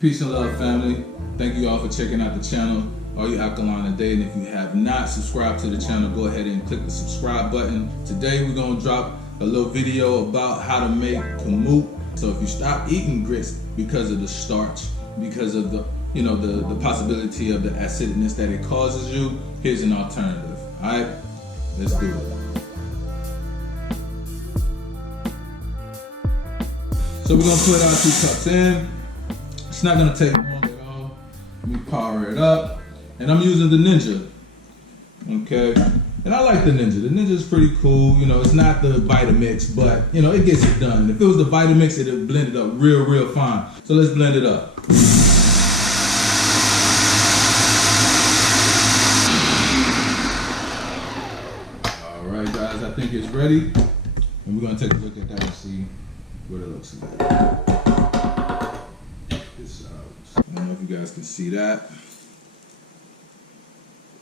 Peace and love, family. Thank you all for checking out the channel. Are you alkaline today? And if you have not subscribed to the channel, go ahead and click the subscribe button. Today we're gonna drop a little video about how to make kamut. So if you stop eating grits because of the starch, because of the the possibility of the acidness that it causes you, here's an alternative. All right, let's do it. So we're gonna put our 2 cups in. It's not gonna take long at all. Let me power it up. And I'm using the Ninja, okay? And I like the Ninja. The Ninja is pretty cool. You know, it's not the Vitamix, but you know, it gets it done. If it was the Vitamix, it'd blend it up real fine. So let's blend it up. All right, guys, I think it's ready. And we're gonna take a look at that and see what it looks like. This out. I don't know if you guys can see that,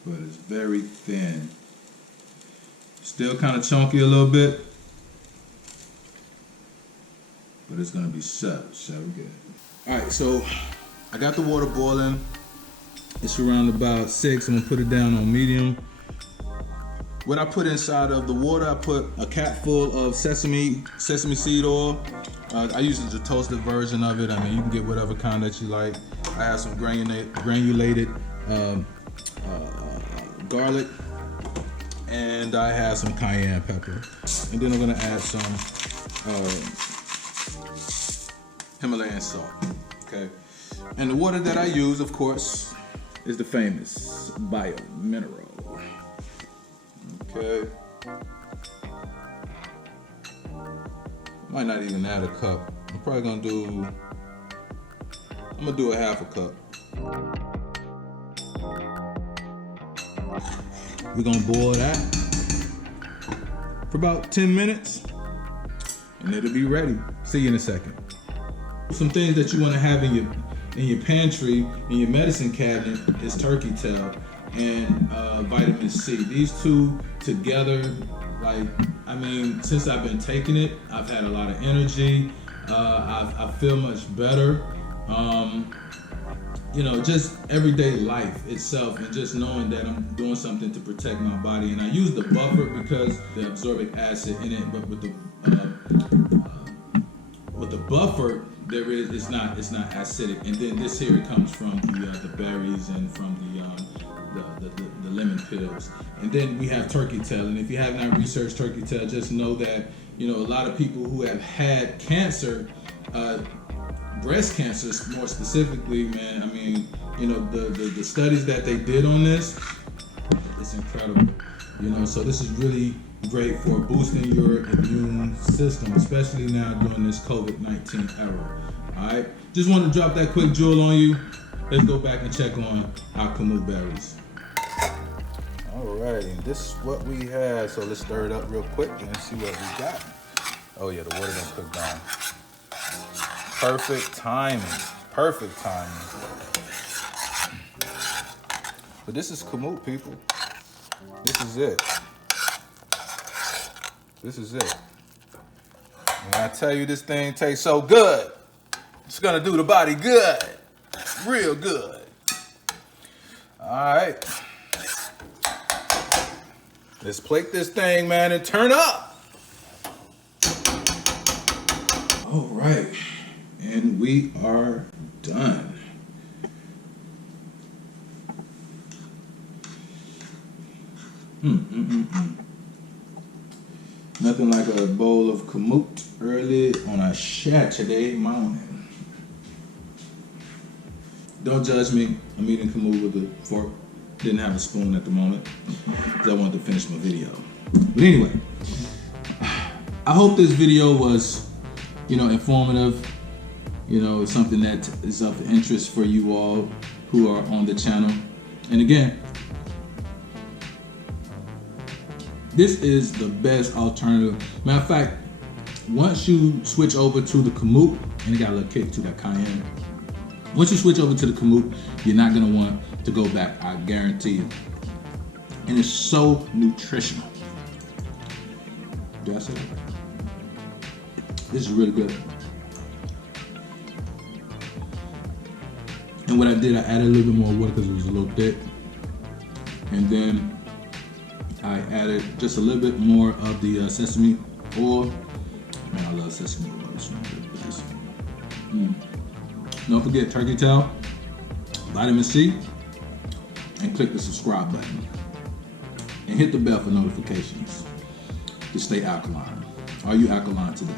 but it's very thin. Still kind of chunky a little bit, but it's gonna be so good. All right, so I got the water boiling. It's around about 6. I'm gonna put it down on medium. What I put inside of the water, I put a cap full of sesame seed oil. I use the toasted version of it. I mean, you can get whatever kind that you like. I have some granulated garlic, and I have some cayenne pepper. And then I'm gonna add some Himalayan salt, okay? And the water that I use, of course, is the famous bio mineral. Okay. Might not even add a cup. I'm probably gonna do a half a cup. We're gonna boil that for about 10 minutes and it'll be ready. See you in a second. Some things that you wanna have in your pantry, in your medicine cabinet, is turkey tail and vitamin C. These two together, like, I mean, since I've been taking it, I've had a lot of energy. I feel much better. You know, just everyday life itself, and just knowing that I'm doing something to protect my body. And I use the buffer because the absorbic acid in it, but with the buffer, it's not acidic. And then this here comes from the berries and from the lemon pills. And then we have turkey tail. And if you have not researched turkey tail, just know that, you know, a lot of people who have had cancer, breast cancer more specifically, man, I mean, you know, the studies that they did on this, it's incredible. You know, so this is really great for boosting your immune system, especially now during this COVID-19 era. All right, just want to drop that quick jewel on you. Let's go back and check on our kamut berries. All right, and this is what we had. So let's stir it up real quick and see what we got. Oh yeah, the water done cooked down. Perfect timing. Perfect timing. But this is kamut, people. This is it. This is it. And I tell you, this thing tastes so good. It's gonna do the body good. Real good. All right. Let's plate this thing, man, and turn up. All right. And we are done. Nothing like a bowl of kamut early on a Saturday morning. Don't judge me. I'm eating kamut with a fork. Didn't have a spoon at the moment because I wanted to finish my video. But anyway, I hope this video was, you know, informative. You know, something that is of interest for you all who are on the channel. And again, this is the best alternative. Matter of fact, once you switch over to the kamut, and it got a little kick to that cayenne. Once you switch over to the kamut, you're not gonna want to go back, I guarantee you. And it's so nutritional. Did I say that? This is really good. And what I did, I added a little bit more water because it was a little thick. And then I added just a little bit more of the sesame oil. Man, I love sesame oil. This one good. Don't forget turkey tail, vitamin C, and click the subscribe button. And hit the bell for notifications to stay alkaline. Are you alkaline today?